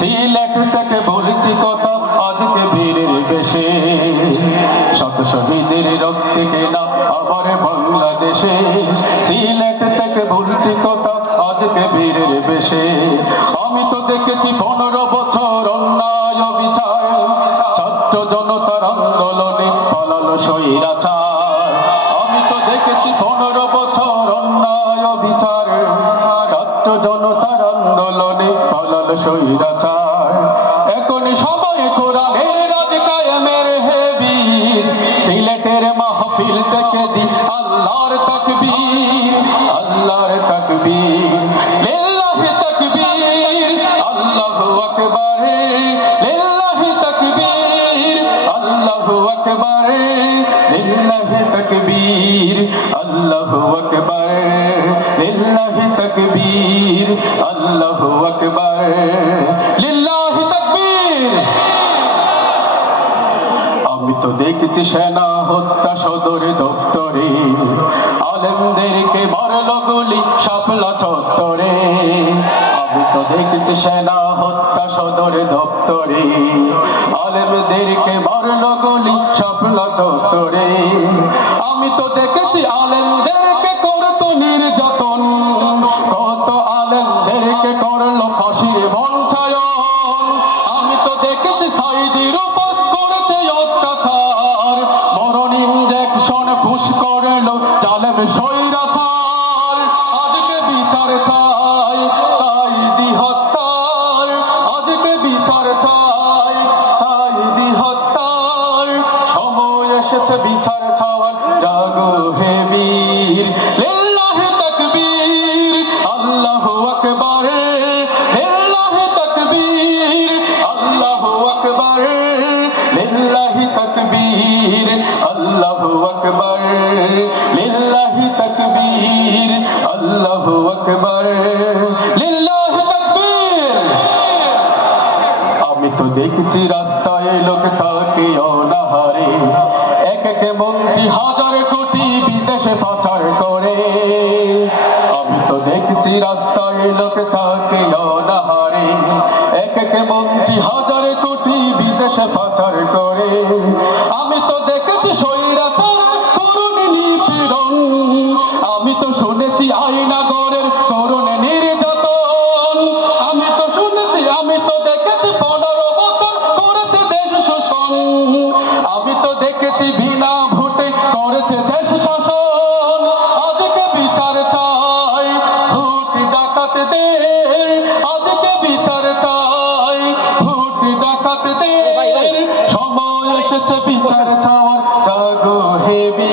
সিলেট থেকে বলছি কত? আজকে বীরের বেশে। শত শহীদের রক্তে কেনা আবার বাংলাদেশে। সিলেট থেকে বলছি কত? আজকে বীরের বেশে। আমি তো দেখেছি পালালো সৈরাচার। এখনই সময় কোরআনের রাজ কায়েমের হে বীর সিলেটের মাহফিল থেকে দি আল্লাহর তাকবীর। আল্লাহর তাকবীর, লিল্লাহি তাকবীর, আল্লাহু আকবার, লিল্লাহি তাকবীর, আল্লাহু আমি তো দেখছি সেনা হত্যা সদর দপ্তরে। আলেমদেরকে মারল গুলি শাপলা চত্বরে। আমি তো দেখছি সেনা হত্যা সদর দপ্তরে। আলেমদেরকে গুলি শাপলা চত্বরে। আমি তো দেখেছি আলেমদেরকে ফুস করল জালেম সৈরাচার আজকে বিচার চাই সাইদি হত্যার আজকে বিচার চাই সাইদি হত্যার সময় এসেছে লিল্লাহি তাকবীর, আল্লাহু আকবার। লিল্লাহি তাকবীর, আল্লাহু আকবার। লিল্লাহি তাকবীর। আমি তো দেখছি রাস্তায় লোক থাকে অনাহারে। এক এক মন্ত্রী হাজার কোটি বিদেশে পাচার করে। আমি তো দেখছি রাস্তায় লোক থাকে অনাহারে। এক এক মন্ত্রী হাজার আইনাগরের করুণ নির্যাতন। আমি তো শুনেছি আমি তো দেখেছি পনেরো বছর করেছে দেশ শোষণ আমি তো দেখেছি বিনা ভোটে করেছে দেশ শাসন। আজকে বিচার চাই ভোট ডাকাত দে। আজকে বিচার চাই ভোট ডাকাত দে। সময় এসেছে বিচার চাওয়ার জাগো হেবি।